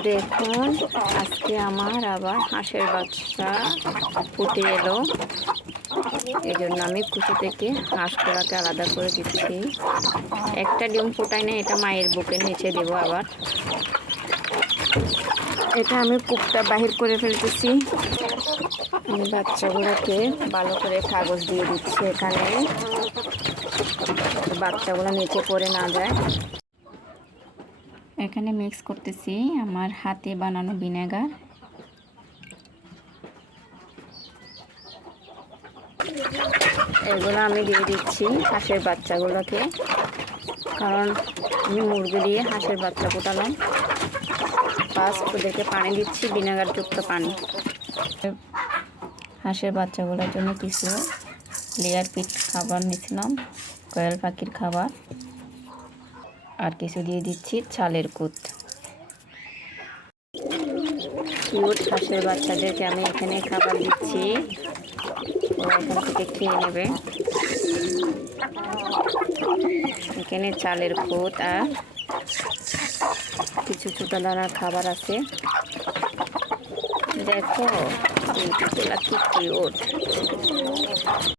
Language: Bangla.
দেখুন আজকে আমার আবার হাঁসের বাচ্চা ফুটে এলো, এই জন্য আমি কুসু থেকে হাঁসগুলোকে আলাদা করে দিচ্ছি। একটা ডিম ফোটাই না, এটা মায়ের বুকের নিচে দেব। আবার এটা আমি কূপটা বাহির করে ফেলতেছি। আমি বাচ্চাগুলোকে ভালো করে কাগজ দিয়ে দিচ্ছি এখানে, বাচ্চাগুলো নিচে পড়ে না যায়। এখানে মিক্স করতেছি আমার হাতে বানানো ভিনেগার। এগুলো আমি দিয়ে দিচ্ছি হাঁসের বাচ্চাগুলোকে, কারণ আমি মুরগি দিয়ে হাঁসের বাচ্চা ফোটালাম। ফার্স্ট ওদেরকে পানি দিচ্ছি, ভিনেগারযুক্ত পানি। হাঁসের বাচ্চাগুলোর জন্য কিছু লেয়ার পিট খাবার নিয়েছিলাম, কোয়েল পাখির খাবার, আর কিছু দিয়ে দিচ্ছি চালের কুট। কিউট হাঁসের বাচ্চাদেরকে আমি এখানে খাবার দিচ্ছি, ওরা এখান থেকে খেয়ে নেবে। এখানে চালের কুট আর কিছু ছোটো দানার খাবার আছে। দেখো কি কিউট।